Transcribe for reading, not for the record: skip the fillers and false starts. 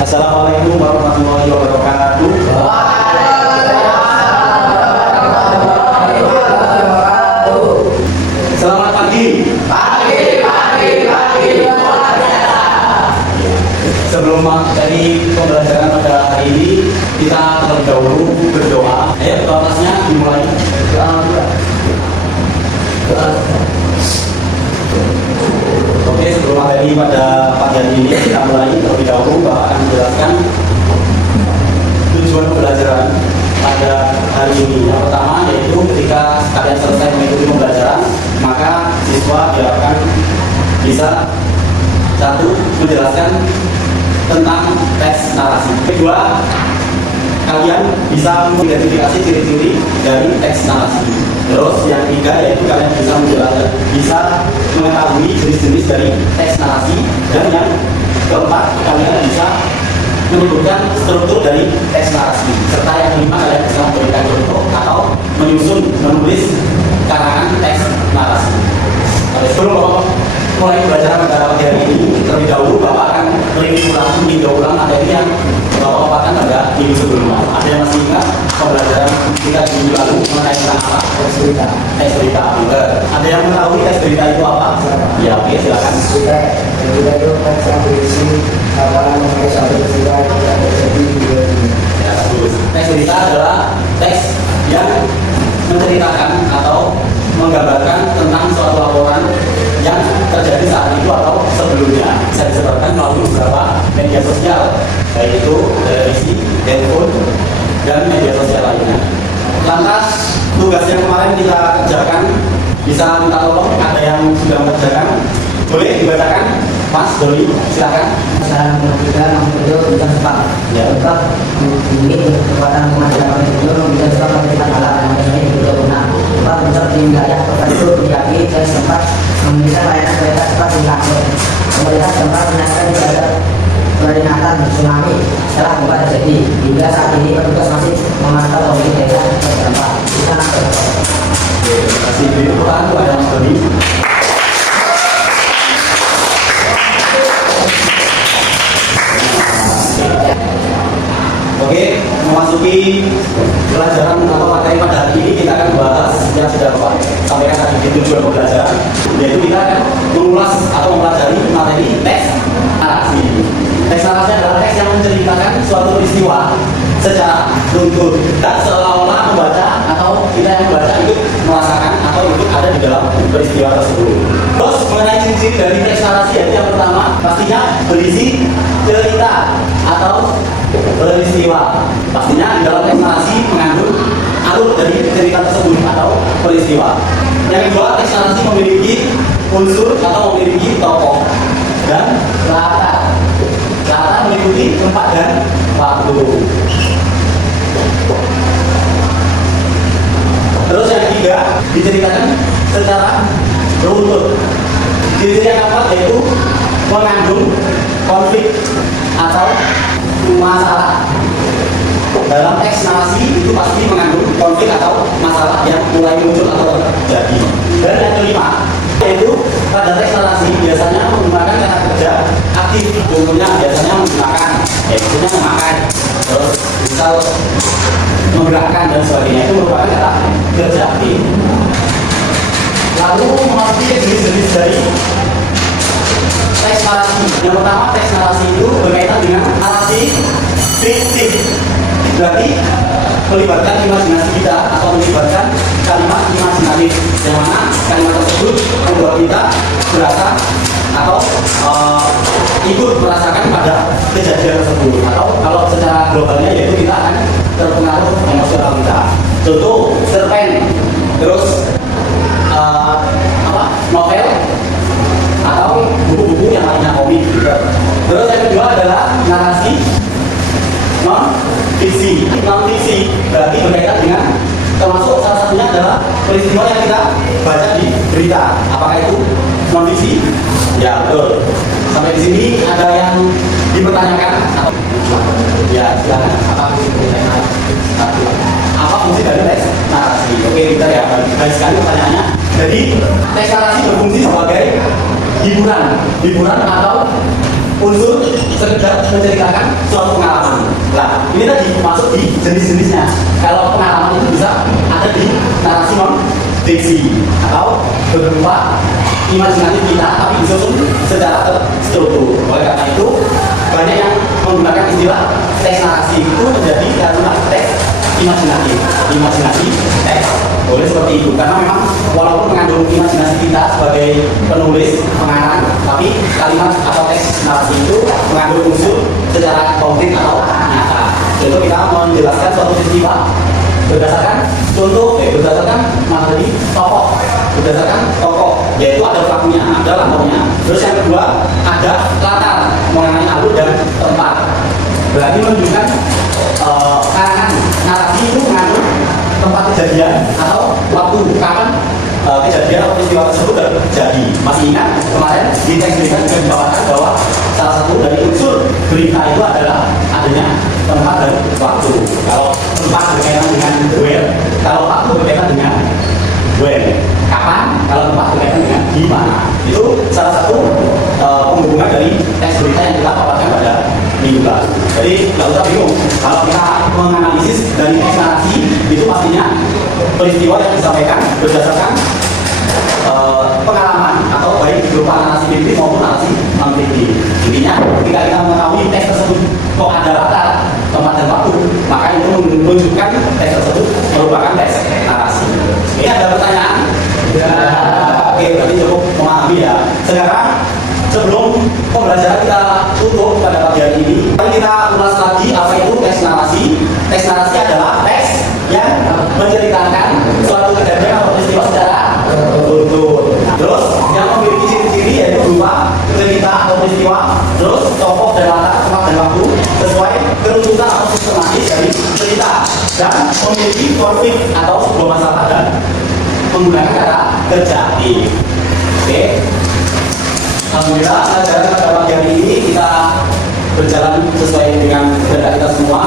Assalamualaikum warahmatullahi wabarakatuh. Selamat pagi. Sebelum dari pembelajaran pada hari ini, kita terlebih dahulu berdoa. Ayo, kelasnya dimulai. Oke, sebelum materi pada pagi hari ini, kita mulai terlebih dahulu. Bapak akan menjelaskan tujuan pembelajaran pada hari ini. Yang pertama yaitu ketika kalian selesai mengikuti pembelajaran, maka siswa diharapkan bisa satu, menjelaskan tentang teks narasi. Kedua, kalian bisa mengidentifikasi ciri-ciri dari teks narasi. Terus yang ketiga yaitu kalian bisa mengetahui jenis-jenis dari teks narasi. Dan yang keempat, kalian bisa menyebutkan struktur dari teks narasi. Serta yang kelima, kalian bisa memberikan contoh atau menulis karangan teks narasi. Sebelum Bapak mulai belajar pada pagi hari ini, terlebih dahulu Bapak akan meninjau ulang materi yang Bapak paparkan pada minggu sebelumnya. Ada yang masih ingat pembelajaran kita di minggu lalu mengenai tentang apa? Teks berita. Ada yang mengetahui teks berita itu apa? Ya, oke, silakan. Berita itu teks yang berisi laporan mengenai suatu peristiwa yang terjadi di dunia. Ya, bagus. Teks berita adalah teks yang menceritakan atau menggambarkan tentang suatu laporan yang terjadi saat itu atau sebelumnya. Bisa disebarkan melalui beberapa media sosial, yaitu televisi, handphone, dan media sosial lainnya. Lantas, tugas yang kemarin kita kerjakan, bisa minta tolong, ada yang sudah mengerjakan? Boleh dibacakan, Mas Doli, silakan. Saya mengerjakan video bisa cepat. Ya. Tetap ini kekuatan pemasaran video bisa cepat memberikan alat yang ini tidak guna. Cepat mencari di wilayah tertentu menjadi dan sempat memberikan layanan kereta cepat di kantor. Pemerintah sempat menyatakan tidak ada peringatan tsunami setelah gempa terjadi. Hingga saat ini petugas masih memantau kondisi daerah terdampak. Di sana Terima kasih. Berikutnya ada Mas Doli. Oke, memasuki pelajaran atau materi pada hari ini, kita akan membahas yang sudah Bapak sampaikan tadi di tujuan pembelajaran, yaitu kita akan mengulas atau mempelajari materi teks narasi. Teks narasi adalah teks yang menceritakan suatu peristiwa secara runtut dan seolah-olah membaca atau kita yang membaca ikut merasakan atau ikut ada di dalam peristiwa tersebut. Terus mengenai ciri-ciri dari teks narasi, yaitu yang pertama pastinya berisi cerita atau peristiwa. Pastinya di dalam teks narasi mengandung alur dari cerita tersebut atau peristiwa. Yang kedua, teks narasi memiliki unsur atau memiliki tokoh dan latar. Latar meliputi tempat dan waktu. Terus yang ketiga, diceritakan secara runtut. Ciri yang keempat yaitu mengandung konflik atau masalah. Dalam teks narasi itu pasti mengandung konflik atau masalah yang mulai muncul atau terjadi. Dan yang kelima yaitu pada teks narasi biasanya menggunakan kata kerja aktif. Contohnya biasanya menggunakan, yaitu memakai, terus misal menggerakkan dan sebagainya, itu merupakan kata kerja aktif. Lalu memasuki jenis-jenis dari teks narasi. Yang pertama, teks narasi itu berkaitan dengan narasi fiktif. Berarti melibatkan imajinasi kita atau melibatkan kalimat imajinatif, yang mana kalimat tersebut membuat kita berasa atau ikut merasakan pada kejadian tersebut, atau kalau secara globalnya yaitu kita akan terpengaruh emosional kita. Contoh cerpen, terus novel atau buku-buku yang lainnya, komik juga. Terus yang kedua adalah narasi non fiksi. Non fiksi berarti berkaitan dengan, termasuk salah satunya adalah peristiwa yang kita baca di berita. Apakah itu non fiksi? Ya, betul. Sampai di sini ada yang dipertanyakan atau ya, silakan. Apa fungsi dari teks narasi? Oke, kita ya, baik sekali pertanyaannya. Jadi teks narasi berfungsi sebagai hiburan atau unsur sekedar menceritakan suatu pengalaman. Nah, ini tadi masuk di jenis-jenisnya. Kalau pengalaman itu bisa ada di narasi non fiksi atau berupa imajinatif kita, tapi disusun secara terstruktur. Oleh karena itu, banyak yang menggunakan istilah teks narasi itu menjadi karena teks imajinasi teks. Boleh seperti itu, karena memang walaupun mengandung imajinasi kita sebagai penulis, pengarang, tapi kalimat atau teks narasi itu mengandung unsur secara konkret atau nyata. Contoh kita menjelaskan suatu peristiwa berdasarkan berdasarkan materi tokoh, yaitu ada pelakunya, ada latarnya. Terus yang kedua ada latar mengenai alur dan tempat. Berarti menunjukkan karangan narasi itu mengandung tempat kejadian atau waktu kapan kejadian atau peristiwa tersebut terjadi. Masih ingat kemarin di teks berita juga dibawakan bahwa salah satu dari unsur berita itu adalah adanya tempat dan waktu. Kalau tempat berkaitan dengan where, kalau waktu berkaitan dengan when. Kapan? Kalau tempat berkaitan dengan di mana. Itu salah satu penghubungan dari teks berita yang kita paparkan pada minggu lalu. Jadi nggak usah bingung kalau kita menganalisis dari teks narasi itu pastinya peristiwa yang disampaikan berdasarkan pengalaman atau baik berupa narasi fiktif maupun narasi non fiktif. Intinya ketika kita mengetahui teks tersebut kok ada latar, tempat dan waktu, maka itu menunjukkan teks tersebut merupakan teks narasi. Ini ada pertanyaan? Ya, oke, berarti cukup memahami ya. Sekarang sebelum pembelajaran kita tutup pada pagi hari ini, mari kita ulas lagi apa itu teks narasi. Teks narasi adalah teks yang menceritakan suatu kejadian atau peristiwa secara beruntun. Terus yang memiliki ciri-ciri yaitu berupa cerita atau peristiwa, terus tokoh dan latar, tempat dan waktu sesuai kerucutan atau sistematis dari cerita, dan memiliki konflik atau sebuah masalah dan menggunakan kata kerjatif. Oke. Alhamdulillah pelajaran pada pagi hari ini kita berjalan sesuai dengan kehendak kita semua.